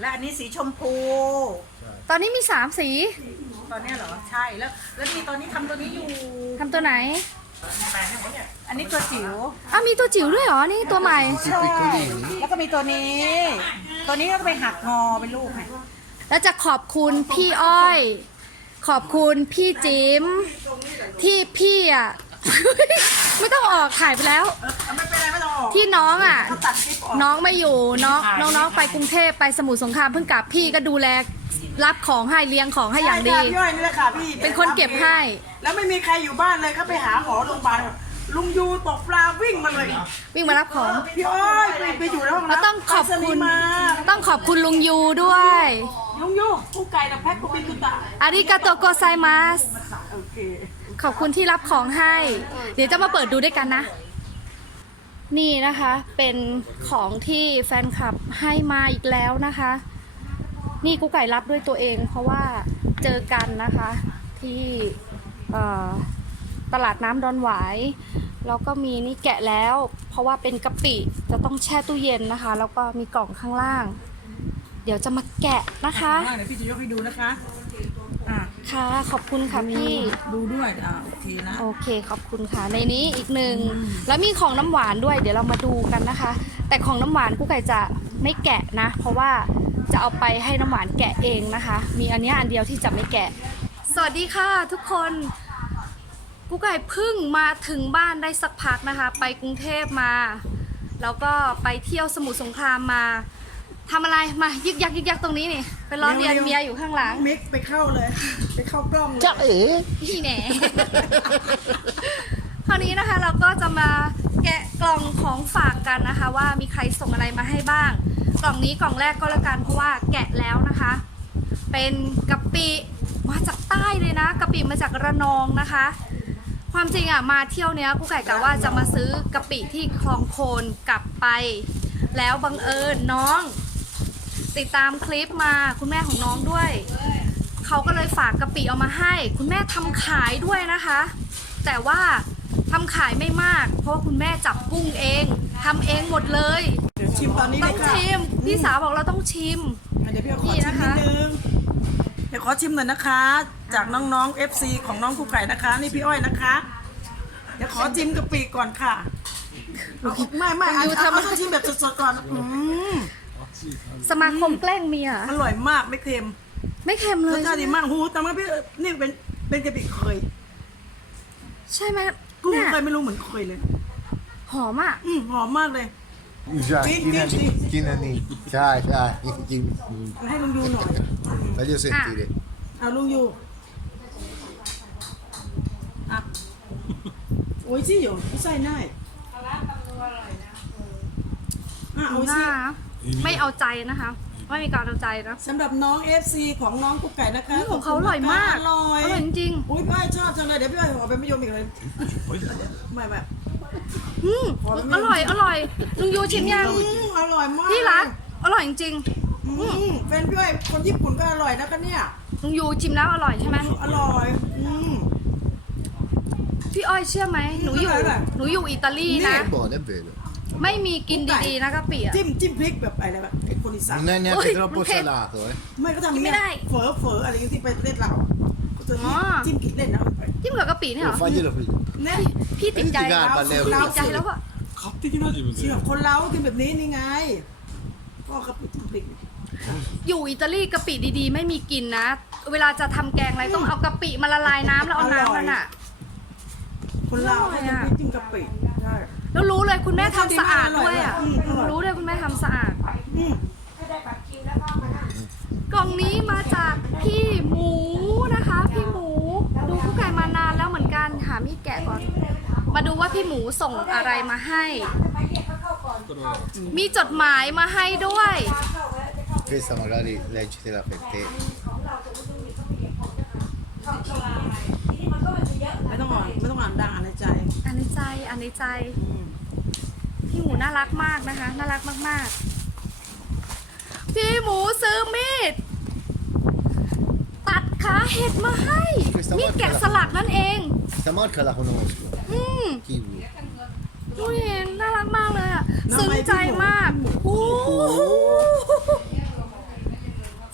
และอันนี้สีชมพู ตอนนี้มีสามสีตอนเนี้ยเหรอ ใช่ แล้ว แล้วนี่ตอนนี้ทำตัวนี้อยู่ทำตัวไหนอันนี้ตัวจิ๋ว อ้าวมีตัวจิ๋วด้วยเหรอ นี่ตัวใหม่ ใช่ แล้วก็มีตัวนี้ ตัวนี้ก็ไปหักงอเป็นลูกไงแล้วจะขอบคุณพี่อ้อย ขอบคุณพี่จิ๋มที่พี่อะ ไม่ต้องออกถ่ายไปแล้ว เออไม่เป็นไรไม่ต้ องออกที่น้องอะ เขาตัดคลิปออก น้องไม่อยู่น้องน้องๆไปกรุงเทพไปสมุทรสงครามเพิ่งกลับพี่ก็ดูแลรับของให้เลี้ยงของให้อย่างดี ใช่ค่ะพี่อ้อยนี่แหละค่ะพี่เป็นคนเก็บให้ แล้วไม่มีใครอยู่บ้านเลยเขาไปหาหมอโรงพยาบาลลุงยูตกปลาวิ่งมาเลย วิ่งมารับของ พี่อ้อยไปไปอยู่ในห้องแล้วน้ำต้องขอบไปรษคุณีณย์มาต้องขอบคุณลุงยูด้วยลุงยูผู้ไก่กับแพ็คกูบินกุตะอาริกาโตโกไซมัสโอเคขอบคุณที่รับของให้ เดี๋ยวจะมาเปิดดูด้วยกันนะ นี่นะคะเป็นของที่แฟนคลับให้มาอีกแล้วนะคะ นี่กุ๊กไก่รับด้วยตัวเอง เพราะว่าเจอกันนะคะที่ตลาดน้ำดอนหวายแล้วก็มีนี่แกะแล้ว เพราะว่าเป็นกะปิจะต้องแช่ตู้เย็นนะคะ แล้วก็มีกล่องข้างล่าง เดี๋ยวจะมาแกะนะคะ เดี๋ยวพี่จะยกให้ดูนะคะ ค่ะ ขอบคุณค่ะพี่ ดูด้วยอ่าโอเคนะ โอเค ขอบคุณค่ะ ในนี้อีกหนึ่ง แล้วมีของน้ำหวานด้วย เดี๋ยวเรามาดูกันนะคะ แต่ของน้ำหวานกุ๊กไก่จะไม่แกะนะ เพราะว่าจะเอาไปให้น้ำหวานแกะเองนะคะ มีอันเนี้ยอันเดียวที่จะไม่แกะ สวัสดีค่ะทุกคนกุ๊กไก่เพิ่งมาถึงบ้านได้สักพักนะคะ ไปกรุงเทพมา แล้วก็ไปเที่ยวสมุทรสงครามมา ทำอะไรมายึกยักยึกยักตรงนี้นี่ไปรอเรียนเร็วๆเมียอยู่ข้างหลังมิกไปเข้าเลย ไปเข้ากล้องเลยจ๊ะเอ๋พี่แหนคราวนี้นะคะเราก็จะมาแกะกล่องของฝากกันนะคะ ว่ามีใครส่งอะไรมาให้บ้าง กล่องนี้กล่องแรกก็แล้วกันเพราะว่าแกะแล้วนะคะ เป็นกะปิมาจากใต้เลยนะกะปิมาจากระนองนะคะ ความจริงอะมาเที่ยวเนี้ยกูไก่กะว่าจะมาซื้อกะปิที่คลองโคนกลับไป แล้วบังเอิญน้อง ติดตามคลิปมาคุณแม่ของน้องด้วย เขาก็เลยฝากกะปิเอามาให้ คุณแม่ทำขายด้วยนะคะ แต่ว่าทำขายไม่มาก เพราะว่าคุณแม่จับกุ้งเองทำเองหมดเลย เดี๋ยวชิมตอนนี้เลต้อยงค่ะชิมพี่สาวบอกเราต้องชิม เดี๋ยวพี่ขอนี่ชิมนะคะนิดนึงเดี๋ยวขอชิมหน่อยนะคะ จากน้องๆ FC ของน้องกูไก่นะคะ นี่พี่อ้อยนะคะ เดี๋ยวขอชิมกะปิก่อนค่ะเอาไม่ไม่อันดูเอาทำเอาต้องชิมแบบสดๆก่อนอืม สมาคมแกล้งเมียอร่อยมากไม่เค็มไม่เค็มเลรสยชาติดีมากหูแต่ว่าพี่นี่เป็นเป็นกะปิเคยใช่ไหมกุ้งเนี่ยเคยไม่รู้เหมือนเคยเลย หอมอะ อืมหอมมากเลย Già, Quindi- chi nani, chi nani. Dai, dai, chi- ให้ลุงดูหน่อย voglio sentire. เอาลุงอยู่อะโอ้ยจี้อยู่ไม่ใส่หน้าอะโอ้ยหน้าจี้ ไม่เอาใจนะคะ ไม่มีการเอาใจนะ สำหรับน้อง FC ของน้องกุ๊กไก่นะคะนี่ของเขาอร่อยมากอร่อยอร่อยจริงอุ้ยพี่อ้อยชอบจังเลยเดี๋ยวพี่อ้อยขอเป็นมะยมอีกเลยไม่ไม่ๆอืมอร่อยอร่อยลุงยูชิมยังอืมอร่อยมากที่รักอร่อยจริงอืมแฟนพี่อ้อยคนญี่ปุ่นก็อร่อยนะคะเนี่ยๆลุงยูชิมแล้วอร่อยใช่ไหมอร่อยอืมพี่อ้อยเชื่อไหมหนูอยู่อร่อยหนูอยู่อิตาลีนะ ไม่มีกินดีๆนะกะปิอ่จิ้มจิ้มพริกแบบอะไรแบบไอ้คนอีสาน Non è neanche Ui, troppo ok. salato, ไม่ก็ทำไม่ได้เฝอเฝออะไรอย่างเงี้ที่ไปประเทศลาวจิ้มกินเล่นนะจิ้มกับกะปิเนี่ยเหร Oh, อ faglielo qui. เนี่ย พี่ติดใจแล้วพี่ติดใจแล้วว่ะ 가뜩이나 하지 เชื่อ 문 제. คนเรากินแบบนี้นี่ไง ก็กะปิจิ้มพริกอยู่อิตาลีกะปิดีๆ ไม่มีกินนะ เวลาจะทำแกงอะไรต้องเอากะปิมาละลายน้ำแล้วเอาน้ำมันอะ คนเราวเะจิ้มกะปิใช่ แล้วรู้เลยคุณแม่ทำสะอาดด้วยอะอืมอร่อยรู้เลยคุณแม่ทำสะอาดอืมกล่องนี้มาจากพี่หมูนะคะ พี่หมูดูคู่ไก่มานานแล้วเหมือนกันหามีดแกะก่อน มาดูว่าพี่หมูส่งอะไรมาให้ มีจดหมายมาให้ด้วย Questa magari leggitela per te. ไม่ ต้องอ่านไม่ต้องอ่านดังอ่านในใจอันในใจอันในใจ พี่หมูน่ารักมากนะคะ น่ารักมาก ๆ พี่หมูซื้อมีด ตัดขาเห็ดมาให้ มีดแกะสลักนั่นเอง Questa marca la conosco. อืม Kiwi. ดูเห็นน่ารักมากเลยอะน้องซึ้งไม้ใจพี่หมูมากโอ้โห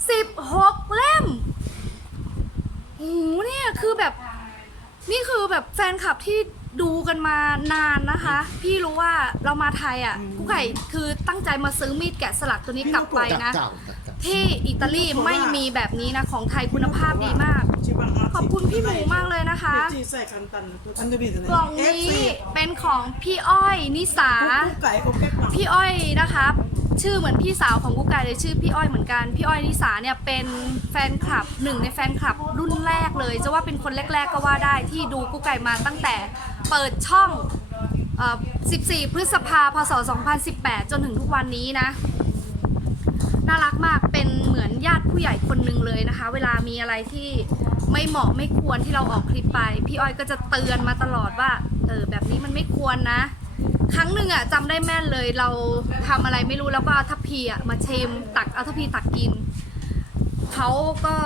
แบบแฟ นคลับที่ดูกันมานานนะคะ พี่รู้ว่าเรามาไทยอะกุ๊กไก่คือตั้งใจมาซื้อมีดแกะสลักตัวนี้กลับไปนะ Tac, tac, tac, tac. ที่อิตาลีไม่มีแบบนี้นะ ของไทยคุณภาพดีมาก ขอบคุณพี่หมูมากเลยนะคะที่ใส่คันตันอันเดอร์บีกล่องนี้เป็นของพี่อ้อยนิสากุ๊กไก่โอเคกล่องพี่อ้อยนะคะ ชื่อเหมือนพี่สาวของกุ๊กไก่เลยชื่อพี่อ้อยเหมือนกันพี่อ้อยนิสาเนี่ยเป็นแฟนคลับหนึ่งในแฟนคลับรุ่นแรกเลย จะว่าเป็นคนแรก ๆ ก็ว่าได้ที่ดูกุ๊กไก่มาตั้งแต่เปิดช่องอ14 พฤษภาพศ 2018 จนถึงทุกวันนี้นะ น่ารักมากเป็นเหมือนญาติผู้ใหญ่คนหนึ่งเลยนะคะ เวลามีอะไรที่ไม่เหมาะไม่ควรที่เราออกคลิปไป พี่อ้อยก็จะเตือนมาตลอดว่าเออแบบนี้มันไม่ควรนะ ครั้งหนึ่งอะจำได้แม่นเลยเราทำอะไรไม่รู้แล้วก็เอาทัพพีอะมาชิมตักเอาทัพพีตักกิน เขาก็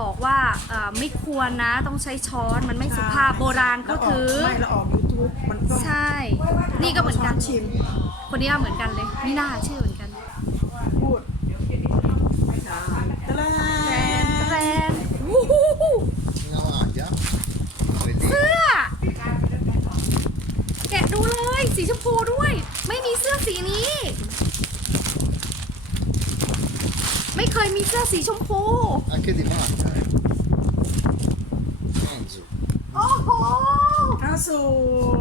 บอกว่าเอ่อไม่ควรนะต้องใช้ช้อนมันไม่สุภาพโบราณเขาถือ ไม่ละออกยูทูบมันต้องใช่ นี่ก็เหมือนกันชิมคนนี้ก็เหมือนกันเลยนี่น่าชื่อเหมือนกันพูดตะลาแฟนวู้ฮู้ฮู้ Una maglia. Bellissima. เสื้อแกะดูเลย สีชมพูด้วย ไม่มีเสื้อสีนี้ ไม่เคยมีเสื้อสีชมพู Anche di marca, eh. Enzo. โอ้โห ข้าส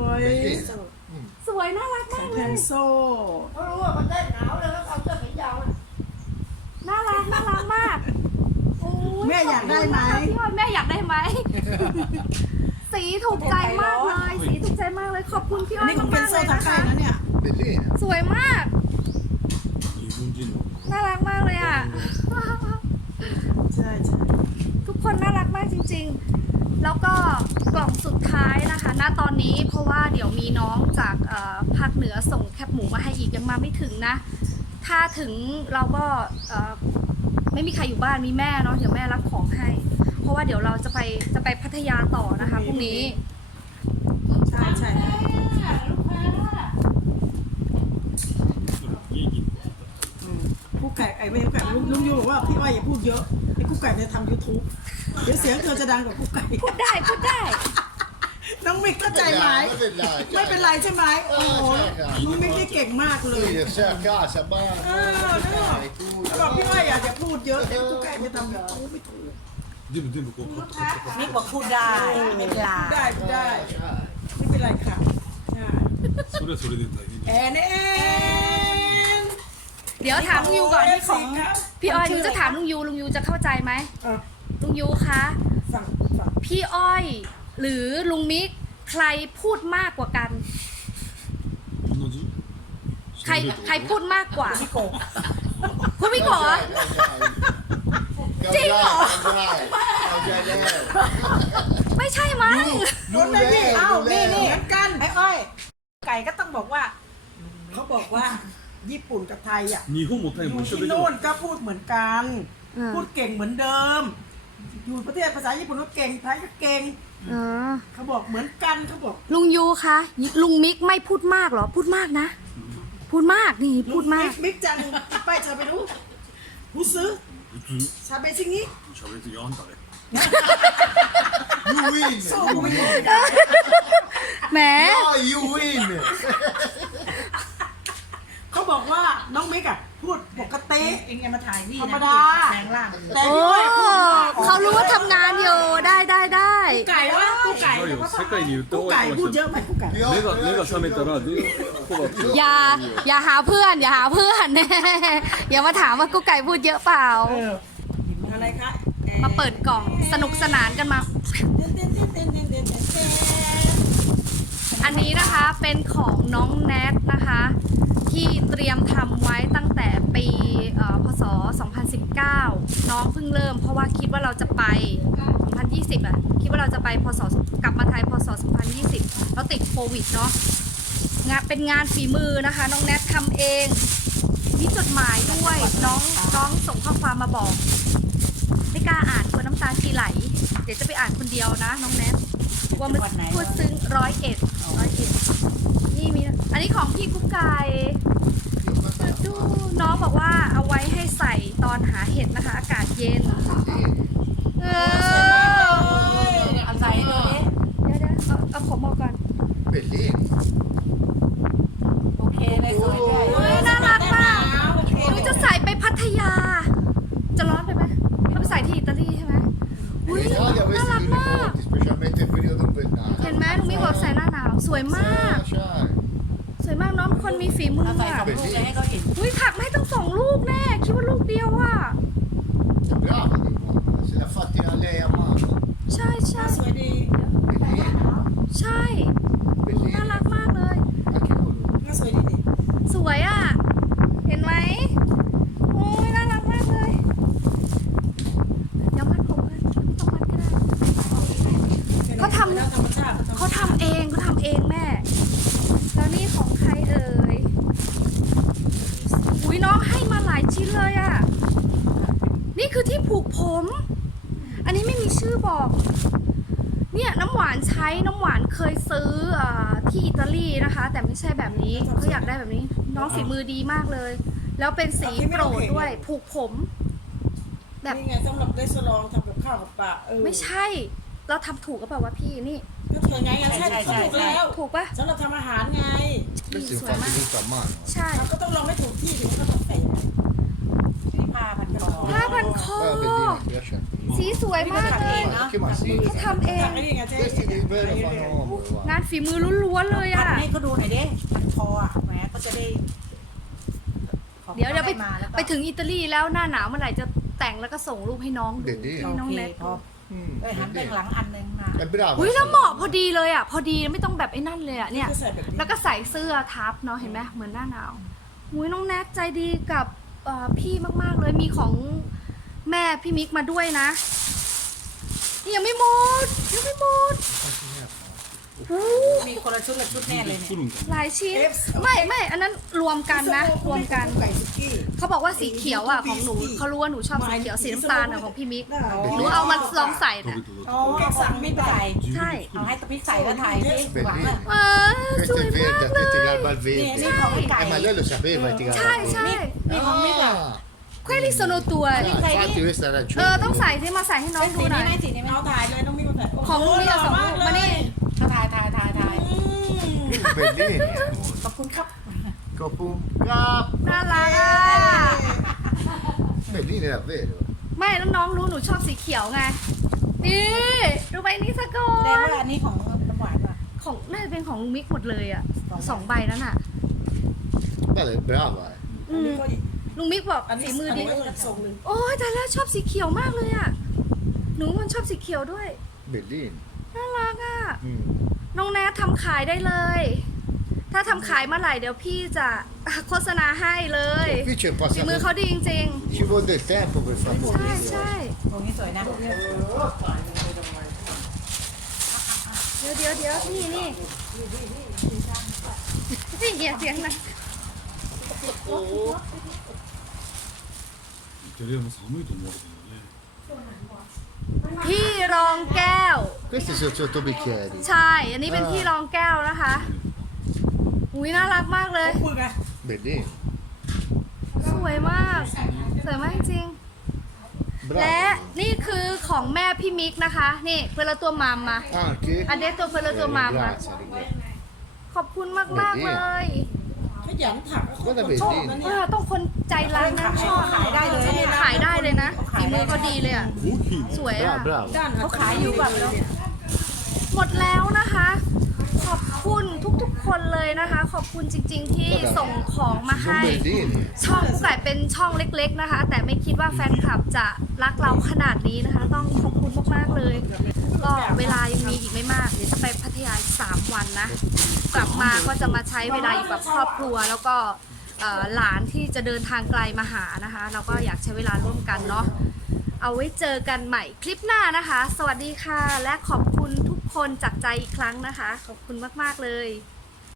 วย Bellissima. สวยน่ารักมากแพเลย นโซ่น่ารักน่ารักมากโอ้แม่อยากได้ไหม ขอบคุณนะคะพี่อ้อยแม่อยากได้ไหม สีถูกใจมาก ขอบคุณพี่อัอ้นอยนี้ของเพนมากๆโซ่เลยทางนะใครคะนะเนี่ย Bellina. สวยมากน่ารักมากเลยอะ ใช่ใช่ทุกคนน่ารักมากจริงๆ แล้วก็กล่องสุดท้ายนะคะณตอนนี้เพราะว่าเดี๋ยวมีน้องจากเอ่อภาคเหนือส่งแคบหมูมาให้อีกยังมาไม่ถึงนะ ถ้าถึงเราก็เอ่อไม่มีใครอยู่บ้านมีแม่เนาะเดี๋ยวแม่รับของให้ เพราะว่าเดี๋ยวเราจะไปจะไปพัทยาต่อนะคะพรุ่งนี้ ใช่กุ๊กไก่ไอ้ไม่กุ๊กไก่ลุงลุงยูบอกว่าพี่อ้อยอย่าพูดเยอะไอ้กุ๊กไก่จะทำยูทูบเดี๋ยวเสียงเธอจะดังกว่ากุ๊กไก่พูดได้พูดได้ น้องมิกเข้าใจไหมไม่เป็นไรใช่ไหมโอ้โหน้องมิกนี่เก่งมากเลย Sì, c'è a casa, เอ basta. อเนาะแล้วบอกพี่อ้อยอย่าอย่พูดเยอะเดี๋ยวก่ไก่ทำยูทูบไม่ถูก Dimmi, dimmi, มิกบอกพูดได้ไม่เป็นไร ได้ได้ เป็นไรค่ะใช่ それはそれで大事 แอนแอน เดี๋ยวถามลุงยูก่อนที่ของ ครับ พี่อ้อยลุงจะถามลุงยูลุงยูจะเข้าใจไหม เออ ลุงยูคะ สั่งสั่ง พี่อ้อย หรือลุงมิกใครพูดมากกว่ากัน 同じ ใครใครพูดมากกว่า พี่โกง คุณพี่โกเหรอ Dai, dai. Sì, no. Dai, dai, dai, dai. ไ ม่ใช่มั้ง รถเลยนี่ ดูแล เอ้า ดูแล นี่นี่เหมือนกัน ไอ้อ้อย ไก่ก็ต้องบอกว่า เขาบอกว่า ญี่ปุ่นกับไทยอ่ะ 日本もタイ อ も ยู่ 一緒 ที่ でしょ โน่นก็พูดเหมือนกัน อืม พูดเก่งเหมือนเดิม อยู่ประเทศภาษาญี่ปุ่นก็เก่งไทยก็เก่ง อ๋อ เขาบอกเหมือนกันเขาบอก ลุงยูคะลุงมิกไม่พูดมากเหรอ พูดมากนะ พูดมากนี่พูดมาก มิกจังไปจะไปรู้ผู้ซื้อ 普通 ชาเบซิงี้ 喋りすぎあんたね You win. You win. แหม Oh, you win. เขาบอกว่าน้องมิกอะพูดปกติ เองอย่มาถ่ายนี่ธรรมดา แสงล่างแต่โอ้พี่อ้อยเขารู้ว่าทำงานอยู่ได้ได้ได้ไก่ว่ากูไก่ 이거 색깔이 이거 กู 떠 ไก่พูดเย 있거 든. อะไหมกูไก่เลือกเ내가 내가 3에 따라 내가 코가 อย่าอย่าหาเพื่อน อย่าหาเพื่อน อย่ามาถามว่ากุ๊กไก่พูดเยอะเปล่า มาเปิดกล่องสนุกสนานกันมา อันนี้นะคะเป็นของน้องแนทนะคะ ที่เตรียมทำไว้ตั้งแต่ปีพศ 2019 น้องเพิ่งเริ่ม เพราะว่าคิดว่าเราจะไป 2020 อะ คิดว่าเราจะไปพศกลับมาไทยพศ 2020แล้วติดโควิดเนาะงานเป็นงานฝีมือนะคะ น้องแนททำเอง มีจดหมายด้วยน้องน้องส่งข้อความมาบอก กล้าอ่านกลัวน้ำตาทีไหล เดี๋ยวจะไปอ่านคนเดียวนะ น้องแนทว่ามันพูดซึ้งร้อยเอ็ดร้อยเอ็ดนี่มีอันนี้ของพี่กุ๊กไก่ดูน้องบอกว่าเอาไว้ให้ใส่ตอนหาเห็ดนะคะ อากาศเย็น เออ เอาใส่ให้ดูดิ เดี๋ยวเดี๋ยวเอาเอา อมองก่อน Bellini. โอเคเลยสวยด้วย เฮ้ยน่ารักมาก โอเค หนูจะใส่ไปพัทยา จะร้อนไปไหมเราไปใส่ที่อิตาลีใช่ไหม In อุ้ย Italia น่า questi รัก li มาก riporti, specialmente in periodo invernale. เห็นไหมลุงมิกบอกใส่หน้าหนาว สวยมาก Ah, sai. สวยมากน้องเป็นคนมีฝีมือ เอาใส่สอ อะ งลูกเลยให้เขาเห็น อุ้ยถักไม่ต้องสองลูกแน่ คิดว่าลูกเดียวอะ Brava di buona, se l'ha fatti a lei a mano. ใช่ใช่ สวยดี Bellini, ใช่ bellini. น่ารักมากเลย Anche loro. น่าสวยดีดิสวยอะ เห็นไหมโอ้ยน่ารักมากเลยเดี๋ยวมัดผมกันไม่ต้องมัดก็ได้ เขาทำ แล้วธรรมชาติเขาทำเองเขาทำเองแม่ แล้วนี่ของใครเอ่ยอุ้ยน้องให้มาหลายชิ้นเลยอะ่ะ นี่คือที่ผูกผมอั นนี้ไม่มีชื่อบอก เนี่ยน้ำหวานใช้น้ำหวานเคยซื้ออาที่อิตาลีนะคะ แต่ไม่ใช่แบบนี้เขาอยากได้แบบนี้ น้องฝีมือดีมากเลย แล้วเป็นสีโปรดด้วย ผูกผม แบบนี่ไงสำหรับได้สลองทำกับข้าวกับปลาเออไม่ใช่ เราทำถูกก็เปล่าวะพี่นี่ก็เธอไงงั้นใช่ก็ถูกแล้วถูกปะสำหรับทำอาหารไง Questi Sì, sono ma- fatti tutto a mano. ใช่เราก็ต้องลองให้ถูกที่ถึงจะต้องใส่ นี่ผ้าพันคอ ผ้าพันคอ Guarda, bellini, mi piace anche. สีส วยมากเลย Ma che ma sì. เขาทำเองทำเองอะเจ๊ Questi di vero fanno uomo, งานฝีมือล้วนๆเลยพัอะนให้เขาดูหน่อยดิพันคออะแหมก็จะได้ขอบคุณเดี๋ยวเดี๋ยวไปให้มาแล้วก็ไปถึงอิตาลีแล้วหน้าหนาวเมื่อไหร่จะแต่งแล้วก็ส่งรูปให้น้องดูเด็ดดิ ให้น้องโอเคแน็กพอ Mm, เอ้ยหันไป bellini. หลังอันหนึงมา È bravo. อุ้ย eh, แล้วเหมาะพอดีเลยอะ พอดีไม่ต้องแบบไอ้นั่นเลยอะเนี่ย ก็ใส่แบบนี้แล้วก็ใส่เสื้อทับเนาะเห็นไหมเหมือนหน้าหนาวอุ้ยน้องแน็กใจดีกับเอ่อพี่มากๆเลยมีของแม่พี่มิกมาด้วยนะ ยังไม่หมดยังไม่หมดมีคนละชุดละชุดแน่เลยเนี่ย หลายชิ้น ไม่ไม่อันนั้นรวมกันนะ รวมกัน เขาบอกว่าสีเขียวอะของหนูเขารู้ว่าหนูชอบสีเขียวสีน้ำตาลอะของพี่มิกหนูเอามาลองใส่น่ะ โอ้สั่งมิตรใส่ใช่เอาให้ตะพิกใส่แล้วถ่ายที่หวังอะ ว้าวย Questo è มากเลยเนี่ verde. นี่ของไก่ Eh, ma lei lo sapeva, ti ใช่ใช่ verde. นี่ของมิตอะ เควลิโซโนตัว ah, infatti questa ha เออ ragione. ต้องใส่ที่มาใส่ให้น้องเป็นดูสีหน่นี้อยไหมสีนี้ไหมเอาถ่ายเลยน้องมิ้นมาถ่ายของลูกนี่เอาสองลูกมานี่ถ่ายถ่ายถ่ายถ่ายอืม Bellini. ขอบคุณครับ Copo un cap. น่ารักอะ Bellini davvero. ไม่แล้วน้องรู้หนูชอบสีเขียวไง นี่ ดูใบนี้สะก่อแสดงนว่าอันนี้ของน้ำหวานป่ะของน่าจะเป็นของลุงมิกหมดเลยอะสองใบสองใบนั้นอะ Guarda, è brava, eh. อืม ลุงมิกบอกอันนี้ฝีมือดี นนี้ก็ทรงหนึ่งโอ้ยแต่แล้วชอบสีเขียวมากเลยอะ หนูมันชอบสีเขียวด้วย Bellini. น่ารักอะ Mm. น้องแนททำขายได้เลย ถ้าทำขายเมื่อไหร่เดี๋ยวพี่จะโฆษณาให้เลย Qui c'è ฝีมือเขา passato. ดีจริง Ci vuole del tempo per fare ๆใช่ใช่ตรงนี้สวยนะเดี๋ยวเดี๋ยวเดี๋ยวนี่นี่นี่เหี้ยเสียงนะ イタリアも寒いと思うけどね พี่รองแก้ว Questi sono sotto bicchieri. ใช่ อันนี้เป็นที่รองแก้วนะคะ อุ้ยน่ารักมากเลย คุยไง Bellini. สวยมาก สวยมากจริง และ Bravo. นี่คือของแม่พี่มิกนะคะ นี่เพื่อตัวมัมมา Anche? อันเดตัวเพื่อตัวมัมมา Grazie, grazie. ขอบคุณมากมากๆเลย ข ยันถักคนชอบนะต้องคนใจรักนะชอบขายได้เลยนี่ขายได้เลยนะฝีมือก็ดีเลยอะสวยอะเขาขายอยู่แบบแล้ว หมดแล้วนะคะ ขอบคุณทุกๆ คนเลยนะคะ ขอบคุณจริง ๆ ที่ส่งของมาให้ช่องแต่เป็นช่องเล็ก ๆ นะคะ แต่ไม่คิดว่าแฟนคลับจะรักเราขนาดนี้นะคะ ต้องขอบคุณมากๆเลย ก็เวลายังมีอีกไม่มากเดี๋ยวจะไปพัทยาอีกสามวันนะ กลับมาก็จะมาใช้เวลาอยู่กับครอบครัว แล้วก็เอ่อหลานที่จะเดินทางไกลมาหานะคะ เราก็อยากใช้เวลาร่วมกันเนาะเอาไว้เจอกันใหม่คลิปหน้านะคะ สวัสดีค่ะ และขอบคุณทุกคนจากใจอีกครั้งนะคะ ขอบคุณมากๆเลย